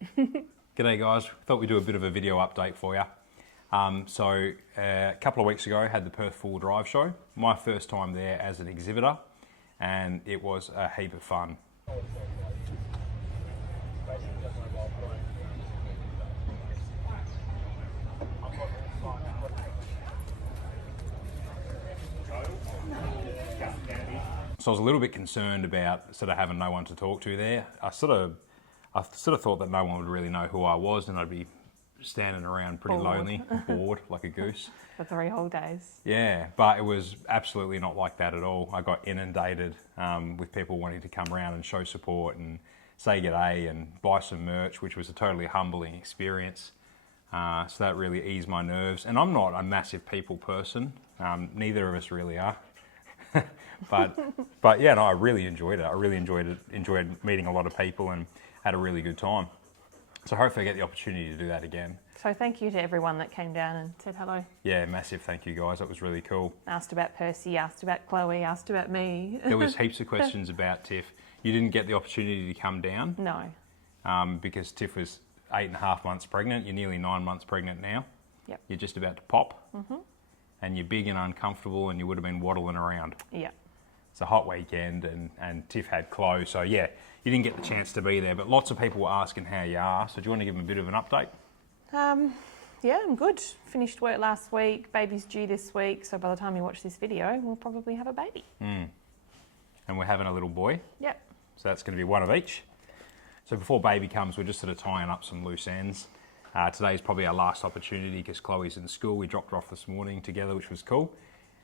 G'day guys, thought we'd do a bit of a video update for you. A couple of weeks ago I had the Perth Full Drive show, my first time there as an exhibitor, and it was a heap of fun. So I was a little bit concerned about sort of having no one to talk to there. I sort of thought that no one would really know who I was and I'd be standing around pretty lonely, bored like a goose. For 3 whole days. Yeah, but it was absolutely not like that at all. I got inundated with people wanting to come around and show support and say g'day and buy some merch, which was a totally humbling experience. So that really eased my nerves. And I'm not a massive people person. Neither of us really are. but yeah, no, I really enjoyed it. I really enjoyed meeting a lot of people and had a really good time. So hopefully I get the opportunity to do that again. So thank you to everyone that came down and said hello. Yeah, massive thank you guys. That was really cool. Asked about Percy, asked about Chloe, asked about me. There was heaps of questions about Tiff. You didn't get the opportunity to come down. No. Because Tiff was 8.5 months pregnant. You're nearly 9 months pregnant now. Yep. You're just about to pop. Mm-hmm. And you're big and uncomfortable and you would have been waddling around. Yeah. It's a hot weekend and Tiff had Chloe, so yeah, you didn't get the chance to be there, but lots of people were asking how you are, so do you want to give them a bit of an update? Yeah, I'm good. Finished work last week, baby's due this week, so by the time you watch this video, we'll probably have a baby. And we're having a little boy. Yep. So that's going to be one of each. So before baby comes, we're just sort of tying up some loose ends. Today's probably our last opportunity because Chloe's in school. We dropped her off this morning together, which was cool.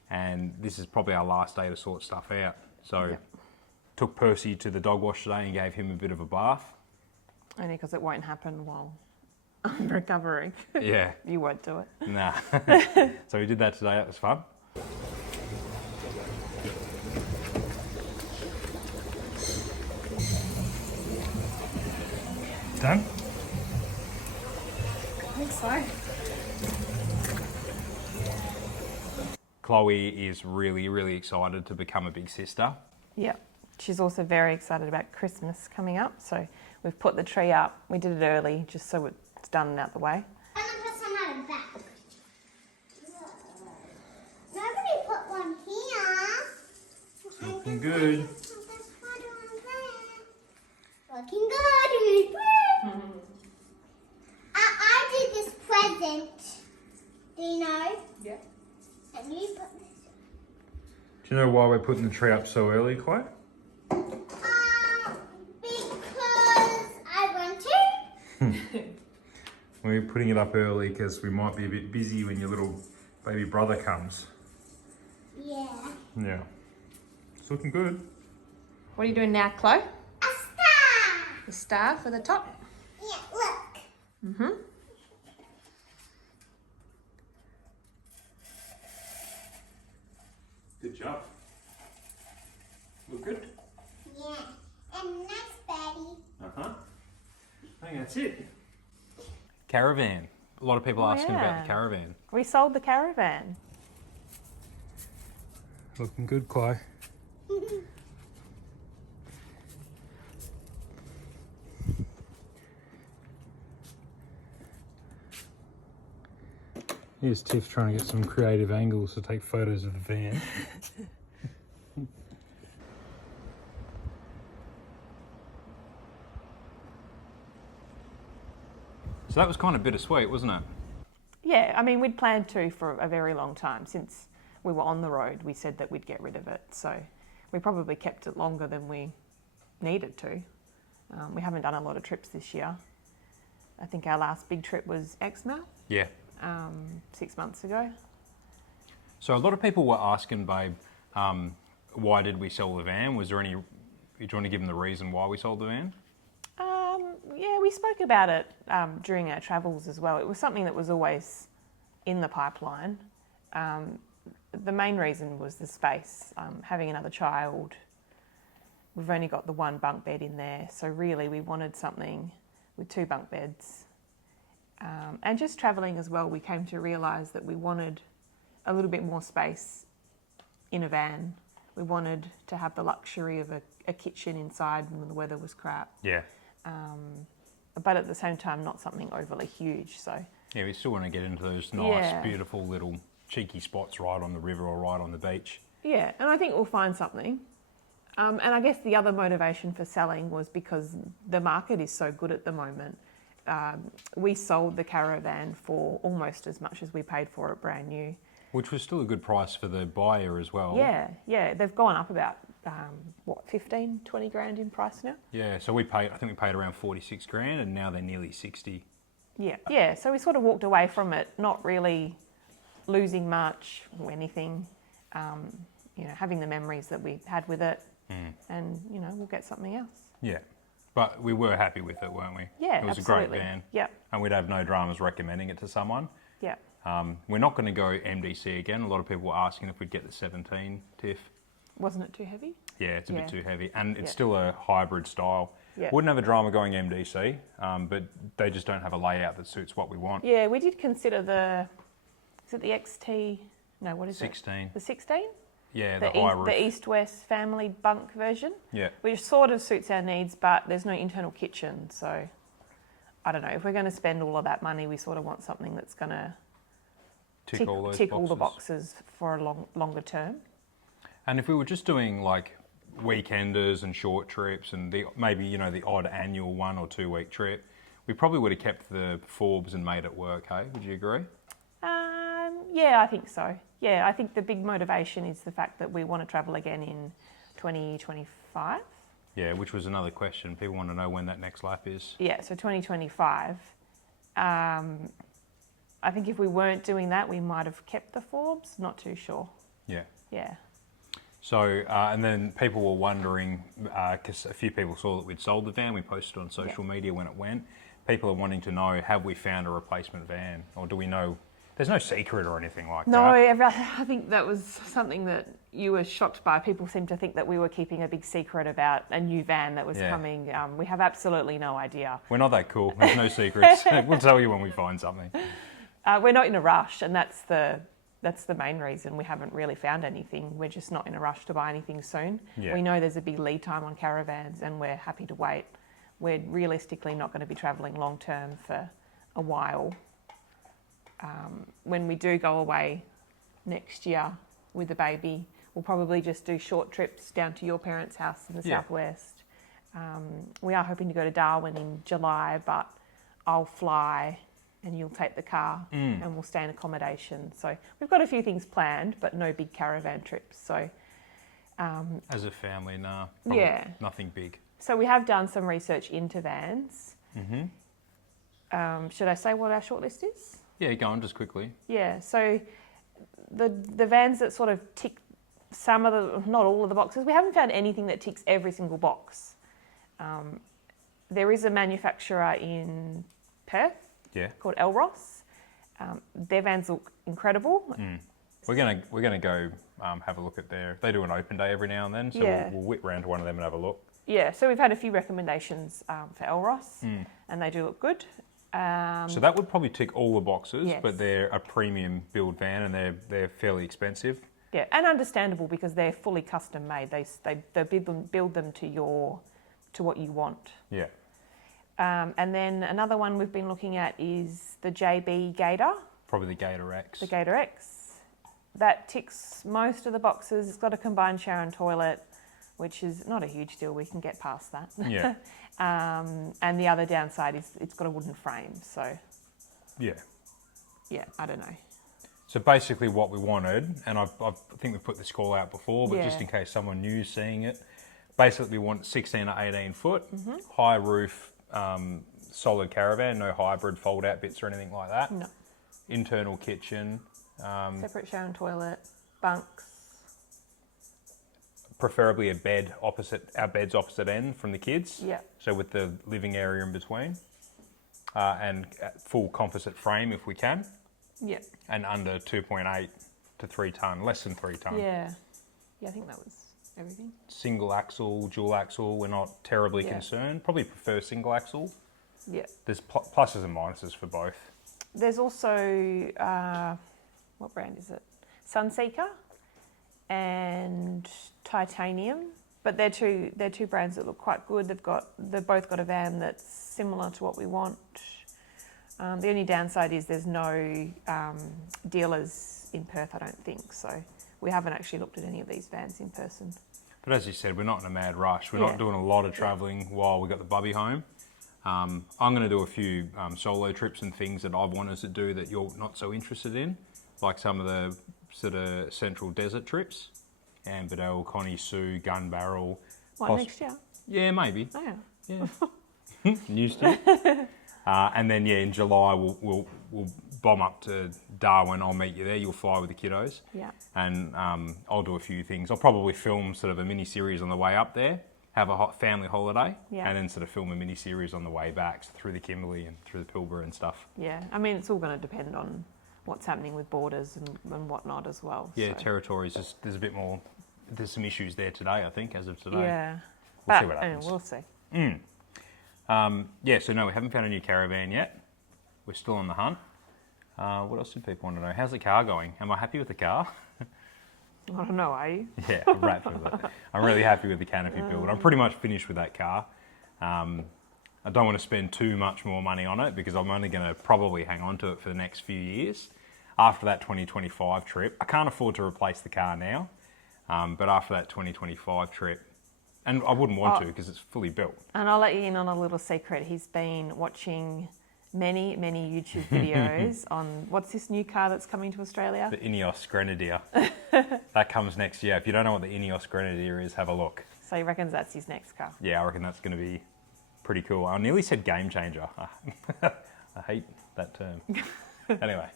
And this is probably our last day to sort stuff out. So took Percy to the dog wash today and gave him a bit of a bath. Only because it won't happen while I'm recovering. Yeah. You won't do it. Nah. So we did that today. That was fun. Done? I think so. Chloe is really, really excited to become a big sister. Yep. She's also very excited about Christmas coming up. So we've put the tree up. We did it early just so it's done and out the way. I'm going to put some on the back. Nobody put one here. Looking good. Looking good. I did this present. Do you know? Yeah. And you put this. Do you know why we're putting the tree up so early, Chloe? Because I want to. We're putting it up early because we might be a bit busy when your little baby brother comes. Yeah. Yeah. It's looking good. What are you doing now, Chloe? A star. The star for the top. Yeah, look. Mm-hmm. Good job. Look good? Yeah. And nice, Daddy. Uh-huh. I think that's it. Caravan. A lot of people asking about the caravan. We sold the caravan. Looking good, Chloe. Here's Tiff trying to get some creative angles to take photos of the van. So that was kind of bittersweet, wasn't it? Yeah, I mean, we'd planned to for a very long time. Since we were on the road, we said that we'd get rid of it. So we probably kept it longer than we needed to. We haven't done a lot of trips this year. I think our last big trip was Exmouth. Yeah. 6 months ago. So a lot of people were asking, babe, why did we sell the van? Was there any, do you want to give them the reason why we sold the van? Yeah, we spoke about it during our travels as well. It was something that was always in the pipeline. The main reason was the space, having another child. We've only got the 1 bunk bed in there, so really we wanted something with 2 bunk beds. And just travelling as well, we came to realise that we wanted a little bit more space in a van. We wanted to have the luxury of a kitchen inside when the weather was crap. Yeah. but at the same time, not something overly huge. So Yeah, we still want to get into those nice, beautiful little cheeky spots right on the river or right on the beach. yeah, and I think we'll find something. And I guess the other motivation for selling was because the market is so good at the moment. We sold the caravan for almost as much as we paid for it brand new. Which was still a good price for the buyer as well. Yeah, they've gone up about, 15, 20 grand in price now? Yeah, so I think we paid around 46 grand and now they're nearly 60. Yeah, so we sort of walked away from it, not really losing much or anything, having the memories that we had with it, and, we'll get something else. Yeah, but we were happy with it, weren't we? Yeah, It was absolutely. a great van. Yep. And we'd have no dramas recommending it to someone. Yeah. We're not going to go MDC again. A lot of people were asking if we'd get the 17 Tiff. Wasn't it too heavy? Yeah, it's a bit too heavy. And it's Yeah. still a hybrid style. Yeah. Wouldn't have a drama going MDC, but they just don't have a layout that suits what we want. Yeah, we did consider is it the XT? No, what is 16. it? The 16? Yeah, the high roof. The East-West family bunk version. Yeah. Which sort of suits our needs, but there's no internal kitchen. So, I don't know. If we're going to spend all of that money, we sort of want something that's going to tick all those tick boxes. all the boxes for a longer term. And if we were just doing like weekenders and short trips and maybe the odd annual 1 or 2 week trip, we probably would have kept the Forbes and made it work, hey? Would you agree? Yeah, I think so. Yeah, I think the big motivation is the fact that we want to travel again in 2025. Yeah, which was another question. People want to know when that next lap is. Yeah, so 2025. I think if we weren't doing that, we might have kept the Forbes. Not too sure. Yeah. Yeah. So, and then people were wondering, because a few people saw that we'd sold the van, we posted on social media when it went. People are wanting to know, have we found a replacement van? Or do we know? There's no secret or anything like No, that. I think that was something that you were shocked by. People seem to think that we were keeping a big secret about a new van that was coming. We have absolutely no idea. We're not that cool. There's no secrets. We'll tell you when we find something. We're not in a rush, and that's the main reason. We haven't really found anything. We're just not in a rush to buy anything soon. Yeah. We know there's a big lead time on caravans, and we're happy to wait. We're realistically not going to be travelling long term for a while. When we do go away next year with the baby, we'll probably just do short trips down to your parents' house in the southwest. We are hoping to go to Darwin in July, but I'll fly and you'll take the car and we'll stay in accommodation. So we've got a few things planned, but no big caravan trips. So as a family, nah. Nothing big. So we have done some research into vans. Should I say what our shortlist is? Yeah, go on just quickly. Yeah, so the vans that sort of tick not all of the boxes, we haven't found anything that ticks every single box. There is a manufacturer in Perth called Elros. Their vans look incredible. We're gonna go have a look at they do an open day every now and then, so we'll whip round to one of them and have a look. Yeah, so we've had a few recommendations for Elros, and they do look good. So that would probably tick all the boxes, Yes. but they're a premium build van and they're fairly expensive. Yeah, and understandable because they're fully custom made. They build them to what you want. Yeah. And then another one we've been looking at is the JB Gator. Probably the Gator X. The Gator X. That ticks most of the boxes. It's got a combined shower and toilet, which is not a huge deal. We can get past that. Yeah. And the other downside is it's got a wooden frame. So, yeah, I don't know. So basically what we wanted, and I think we've put this call out before, but just Yeah. in case someone new seeing it, basically we want 16 or 18 foot, high roof, solid caravan, no hybrid fold out bits or anything like that. No. Internal kitchen. Separate shower and toilet, bunks. Preferably our bed's opposite end from the kids. Yeah. So with the living area in between. And full composite frame if we can. Yeah. And under 2.8 to 3 tonne, less than 3 tonne. Yeah. Yeah, I think that was everything. Single axle, dual axle, we're not terribly concerned. Probably prefer single axle. Yeah. There's pluses and minuses for both. There's also, what brand is it? Sunseeker and Titanium. But they're two brands that look quite good. They've both got a van that's similar to what we want. The only downside is there's no dealers in Perth, I don't think. So we haven't actually looked at any of these vans in person. But as you said, we're not in a mad rush. We're not doing a lot of travelling while we got the bubby home. I'm going to do a few solo trips and things that I've wanted to do that you're not so interested in, like some of the sort of central desert trips. Ambadell, Connie Sue, Gun Barrel. What, next year? Yeah, maybe. Oh, yeah. Yeah. News to you. And then, in July, we'll bomb up to Darwin. I'll meet you there. You'll fly with the kiddos. Yeah. And I'll do a few things. I'll probably film sort of a mini-series on the way up there, have a family holiday, and then sort of film a mini-series on the way back, so through the Kimberley and through the Pilbara and stuff. Yeah, I mean, it's all going to depend on what's happening with borders and whatnot as well. Yeah, so. territories, there's a bit more, there's some issues there today, I think, as of today. Yeah. We'll see what happens. We'll see. So no, we haven't found a new caravan yet. We're still on the hunt. What else did people want to know? How's the car going? Am I happy with the car? I don't know, are you? Yeah, I'm wrapped with it. I'm really happy with the Canopy build. I'm pretty much finished with that car. I don't want to spend too much more money on it because I'm only going to probably hang on to it for the next few years. After that 2025 trip, I can't afford to replace the car now, but after that 2025 trip, and I wouldn't want to because it's fully built. And I'll let you in on a little secret. He's been watching many YouTube videos on what's this new car that's coming to Australia? The Ineos Grenadier. That comes next year. If you don't know what the Ineos Grenadier is, have a look. So he reckons that's his next car. Yeah, I reckon that's going to be pretty cool. I nearly said game changer. I hate that term. Anyway,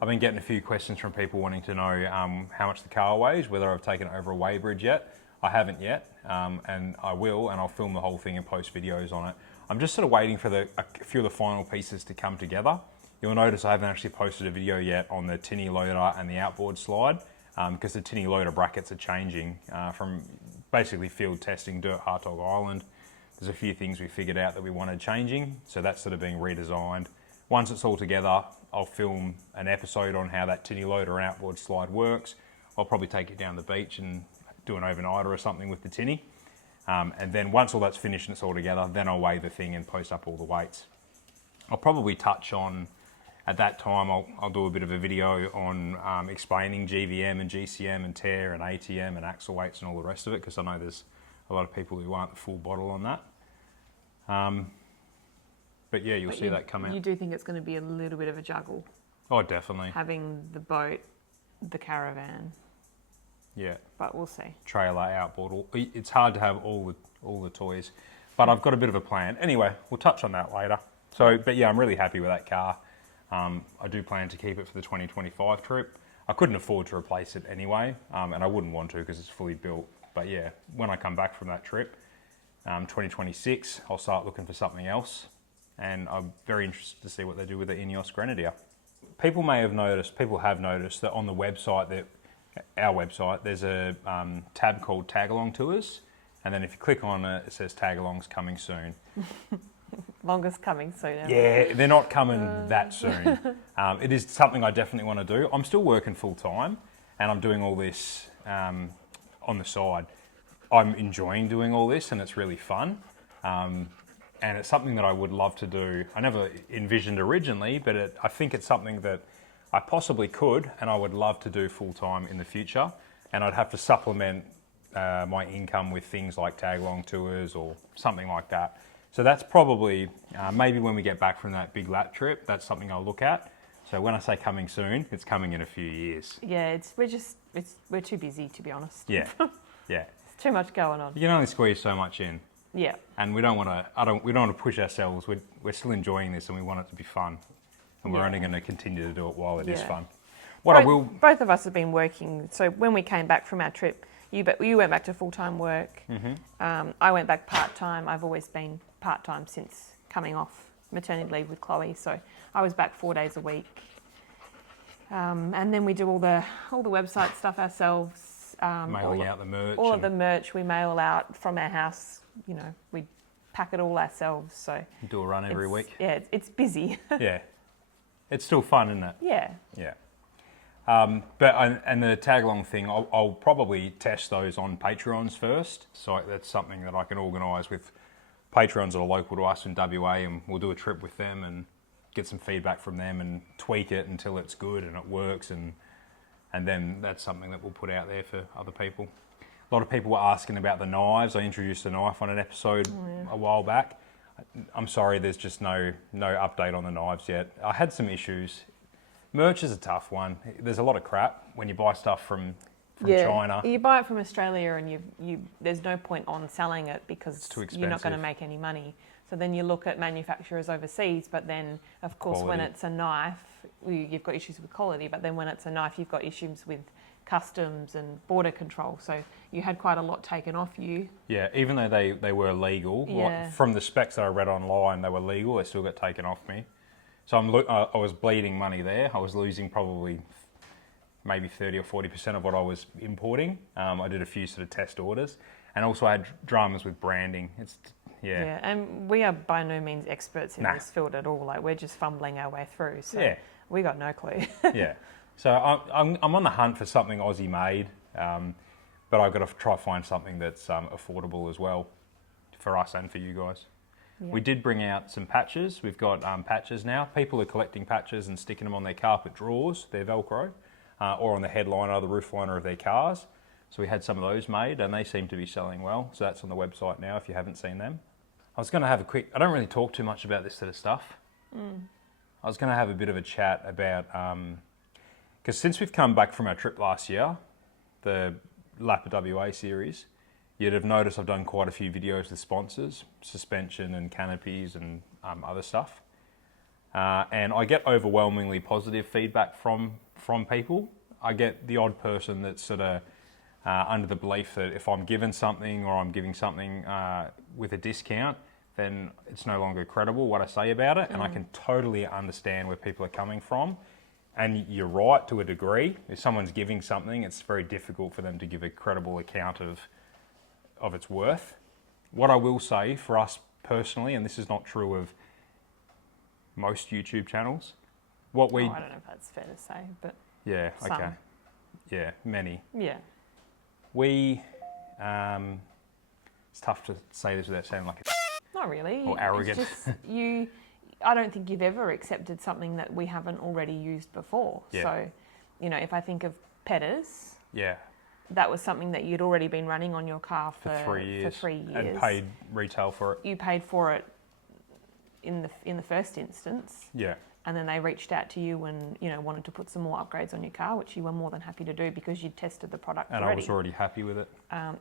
I've been getting a few questions from people wanting to know how much the car weighs, whether I've taken it over a weigh bridge yet. I haven't yet, and I will, and I'll film the whole thing and post videos on it. I'm just sort of waiting for a few of the final pieces to come together. You'll notice I haven't actually posted a video yet on the tinny loader and the outboard slide because the tinny loader brackets are changing from basically field testing, Dirt Hartog Island. There's a few things we figured out that we wanted changing, so that's sort of being redesigned. Once it's all together, I'll film an episode on how that tinny loader and outboard slide works. I'll probably take it down the beach and do an overnighter or something with the tinny. And then once all that's finished and it's all together, then I'll weigh the thing and post up all the weights. I'll probably touch on, at that time, I'll do a bit of a video on explaining GVM and GCM and tear and ATM and axle weights and all the rest of it, because I know there's a lot of people who aren't the full bottle on that. But yeah, you'll see that come out. You do think it's going to be a little bit of a juggle? Oh, definitely. Having the boat, the caravan. Yeah. But we'll see. Trailer, outboard. It's hard to have all the toys, but I've got a bit of a plan. Anyway, we'll touch on that later. So, but yeah, I'm really happy with that car. I do plan to keep it for the 2025 trip. I couldn't afford to replace it anyway, and I wouldn't want to because it's fully built. But yeah, when I come back from that trip, 2026, I'll start looking for something else. And I'm very interested to see what they do with the Ineos Grenadier. People have noticed that on the website, our website, there's a tab called Tagalong Tours. And then if you click on it, it says Tagalong's coming soon. Longest coming soon ever. Yeah, they're not coming that soon. It is something I definitely want to do. I'm still working full time and I'm doing all this on the side. I'm enjoying doing all this and it's really fun. And it's something that I would love to do. I never envisioned originally, but I think it's something that I possibly could and I would love to do full time in the future. And I'd have to supplement my income with things like tag-along tours or something like that. So that's probably, maybe when we get back from that big lap trip, that's something I'll look at. So when I say coming soon, it's coming in a few years. Yeah, we're too busy, to be honest. Yeah, yeah. It's too much going on. You can only squeeze so much in. Yeah. And we don't want to push ourselves. We're still enjoying this and we want it to be fun. And we're only going to continue to do it while it is fun. Both of us have been working. So when we came back from our trip, you went back to full-time work. Mm-hmm. I went back part-time. I've always been part-time since coming off maternity leave with Chloe. So I was back 4 days a week. And then we do all the website stuff ourselves. Mailing out the merch. All of the merch we mail out from our house. You know, we pack it all ourselves. So do a run every week. Yeah, it's busy. Yeah. It's still fun, isn't it? Yeah. Yeah. And the Tagalong thing, I'll probably test those on Patreons first. So that's something that I can organise with Patreons that are local to us in WA, and we'll do a trip with them and get some feedback from them and tweak it until it's good and it works, and then that's something that we'll put out there for other people. A lot of people were asking about the knives. I introduced a knife on an episode a while back. I'm sorry, there's just no update on the knives yet. I had some issues. Merch is a tough one. There's a lot of crap when you buy stuff from China. You buy it from Australia and there's no point on selling it because It's too you're not going to expensive. make any money. So then you look at manufacturers overseas, but then, of course, when Quality. it's a knife, you've got issues with quality, but then when it's a knife, you've got issues with customs and border control. So you had quite a lot taken off you. Yeah, even though they were legal, Yeah. from the specs that I read online, they were legal, they still got taken off me. So I was bleeding money there. I was losing probably maybe 30 or 40% of what I was importing. I did a few sort of test orders, and also I had dramas with branding. Yeah, and we are by no means experts in Nah. this field at all. Like, we're just fumbling our way through. So Yeah. we got no clue. Yeah. So I'm on the hunt for something Aussie made, but I've got to try to find something that's affordable as well for us and for you guys. Yeah. We did bring out some patches. We've got patches now. People are collecting patches and sticking them on their carpet drawers, their Velcro, or on the headliner or the roof liner of their cars. So we had some of those made, and they seem to be selling well. So that's on the website now if you haven't seen them. I was going to have a quick... I don't really talk too much about this sort of stuff. I was going to have a bit of a chat about... Because since we've come back from our trip last year, the Lap of WA series, you'd have noticed I've done quite a few videos with sponsors, suspension and canopies and other stuff. And I get overwhelmingly positive feedback from people. I get the odd person that's sort of under the belief that if I'm given something or I'm giving something with a discount, then it's no longer credible what I say about it. And I can totally understand where people are coming from. And you're right to a degree. If someone's giving something, it's very difficult for them to give a credible account of its worth. What I will say for us personally, and this is not true of most YouTube channels, I don't know if that's fair to say, but Yeah, some. okay. Yeah, many. Yeah. We, it's tough to say this without sounding like a Not really. Or arrogant. It's just I don't think you've ever accepted something that we haven't already used before. Yeah. So, if I think of Pedders, yeah, that was something that you'd already been running on your car for 3 years. For 3 years. And paid retail for it. You paid for it in the first instance. Yeah, And then they reached out to you and, wanted to put some more upgrades on your car, which you were more than happy to do because you'd tested the product and already. I was already happy with it.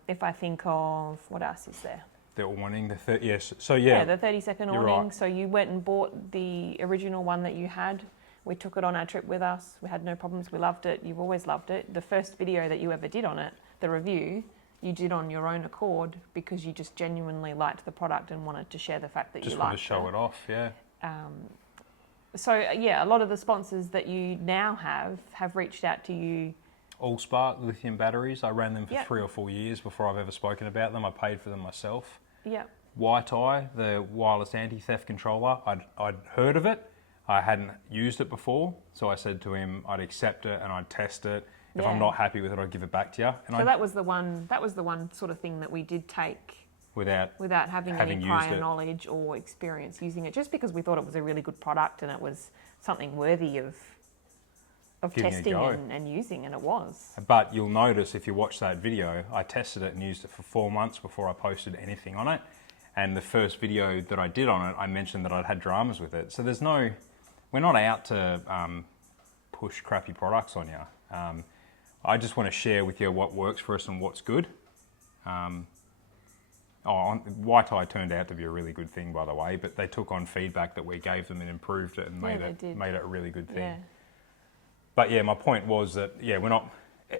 If I think of, what else is there? The awning, yes. So yeah, The 30-second you're awning. right. So you went and bought the original one that you had. We took it on our trip with us. We had no problems. We loved it. You've always loved it. The first video that you ever did on it, the review, you did on your own accord because you just genuinely liked the product and wanted to share the fact that just you wanted liked to show it off, yeah. So yeah, a lot of the sponsors that you now have reached out to you. Allspark lithium batteries, I ran them for Yep. 3 or 4 years before I've ever spoken about them. I paid for them myself. Yeah. Wi-Tie, the wireless anti-theft controller, I'd heard of it. I hadn't used it before, so I said to him I'd accept it and I'd test it. If Yeah. I'm not happy with it, I'd give it back to you. And So that was the one sort of thing that we did take without having having any used prior it. knowledge or experience using it, just because we thought it was a really good product and it was something worthy of Giving it a testing go. and using, and it was. But you'll notice if you watch that video, I tested it and used it for 4 months before I posted anything on it. And the first video that I did on it, I mentioned that I'd had dramas with it. So we're not out to push crappy products on you. I just want to share with you what works for us and what's good. Wi-Tie turned out to be a really good thing, by the way, but they took on feedback that we gave them and improved it and Yeah, made they did. it a really good thing. Yeah. But yeah, my point was that, we're not...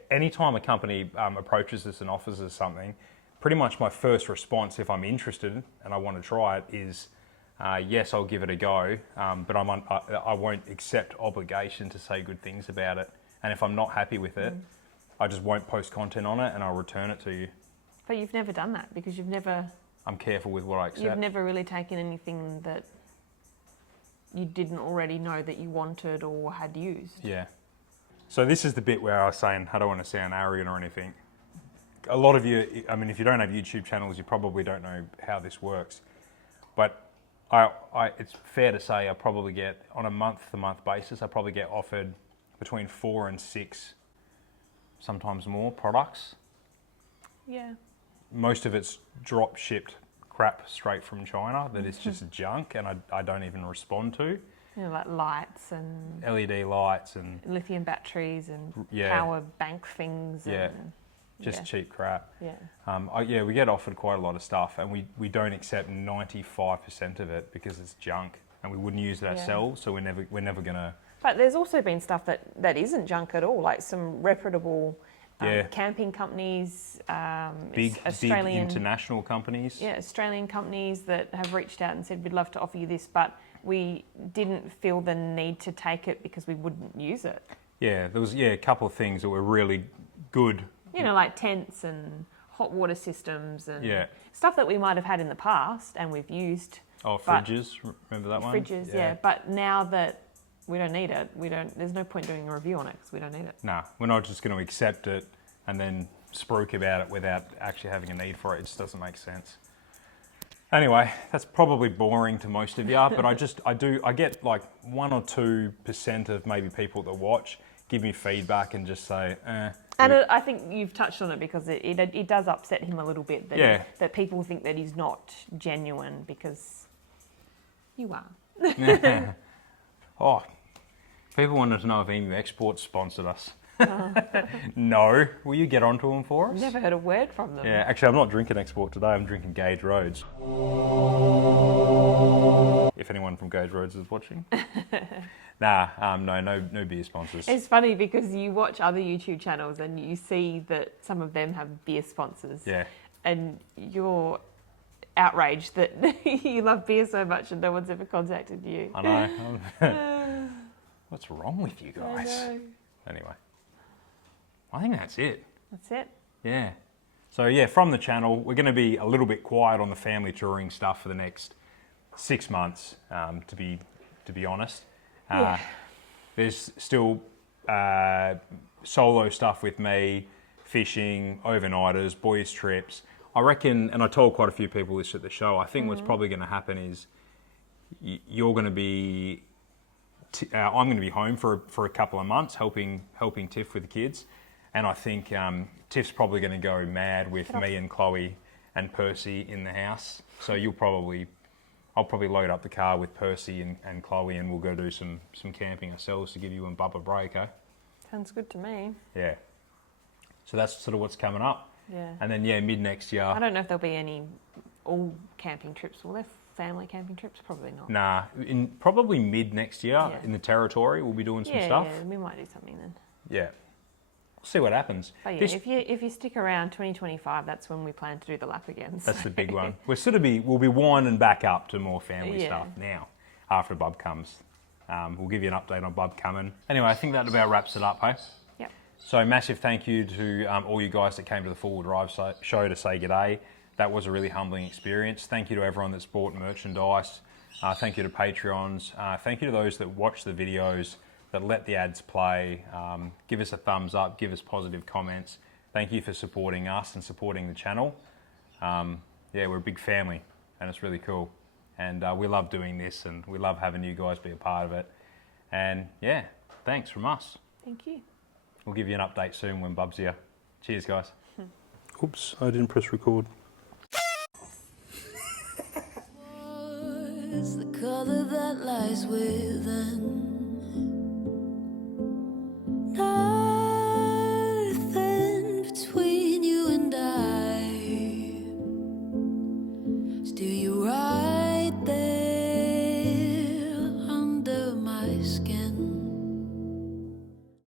Anytime a company approaches us and offers us something, pretty much my first response, if I'm interested and I want to try it, is yes, I'll give it a go, but I won't accept obligation to say good things about it. And if I'm not happy with it, I just won't post content on it and I'll return it to you. But you've never done that because you've never I'm careful with what I accept. really taken anything that you didn't already know that you wanted or had used. Yeah. So this is the bit where I was saying, I don't want to sound arrogant or anything. A lot of you, I mean, if you don't have YouTube channels, you probably don't know how this works. But it's fair to say I probably get, on a month-to-month basis, I probably get offered between 4 and 6, sometimes more, products. Yeah. Most of it's drop shipped crap straight from China that is just junk and I don't even respond to. You know, like lights and LED lights and lithium batteries and Yeah. power bank things. Yeah. And, just cheap crap. Yeah. We get offered quite a lot of stuff and we don't accept 95% of it because it's junk and we wouldn't use it ourselves, so we're never gonna. But there's also been stuff that isn't junk at all, like some reputable camping companies, Big Australian international companies. Yeah, Australian companies that have reached out and said, we'd love to offer you this, but we didn't feel the need to take it because we wouldn't use it. Yeah, there was a couple of things that were really good. You know, like tents and hot water systems and stuff that we might have had in the past and we've used. Oh, fridges, remember that one? Fridges, yeah. But now that we don't need it, there's no point doing a review on it because we don't need it. Nah, we're not just going to accept it and then spruik about it without actually having a need for it. It just doesn't make sense. Anyway, that's probably boring to most of you, but I get like 1 or 2% of maybe people that watch give me feedback and just say, And I think you've touched on it because it does upset him a little bit that people think that he's not genuine because you are. Oh, people wanted to know if Emu Exports sponsored us. No. Will you get onto them for us? Never heard a word from them. Yeah, actually, I'm not drinking Export today. I'm drinking Gauge Roads. If anyone from Gauge Roads is watching. No beer sponsors. It's funny because you watch other YouTube channels and you see that some of them have beer sponsors. Yeah. And you're outraged that you love beer so much and no one's ever contacted you. I know. What's wrong with you guys? I know. Anyway, I think that's it. That's it. Yeah. So yeah, from the channel, we're going to be a little bit quiet on the family touring stuff for the next 6 months, to be honest. There's still solo stuff with me, fishing, overnighters, boys' trips. I reckon, and I told quite a few people this at the show, I think what's probably going to happen is you're going to be, I'm going to be home for a couple of months helping Tiff with the kids. And I think Tiff's probably going to go mad with me and Chloe and Percy in the house. So I'll probably load up the car with Percy and Chloe and we'll go do some camping ourselves to give you and Bub a break, eh? Sounds good to me. Yeah. So that's sort of what's coming up. Yeah. And then, mid next year. I don't know if there'll be any all camping trips. Will there family camping trips? Probably not. Nah, probably mid next year in the territory we'll be doing some stuff. Yeah, we might do something then. Yeah. We'll see what happens. But yeah, if you stick around 2025, that's when we plan to do the lap again. So. That's the big one. We'll be winding back up to more family stuff now after Bub comes. We'll give you an update on Bub coming. Anyway, I think that about wraps it up, hey? Yep. So massive thank you to all you guys that came to the four-wheel drive show to say g'day. That was a really humbling experience. Thank you to everyone that's bought merchandise. Thank you to Patreons. Thank you to those that watch the videos, that let the ads play. Give us a thumbs up, give us positive comments. Thank you for supporting us and supporting the channel. We're a big family and it's really cool. And we love doing this and we love having you guys be a part of it. And yeah, thanks from us. Thank you. We'll give you an update soon when Bub's here. Cheers, guys. Oops, I didn't press record. The color that lies with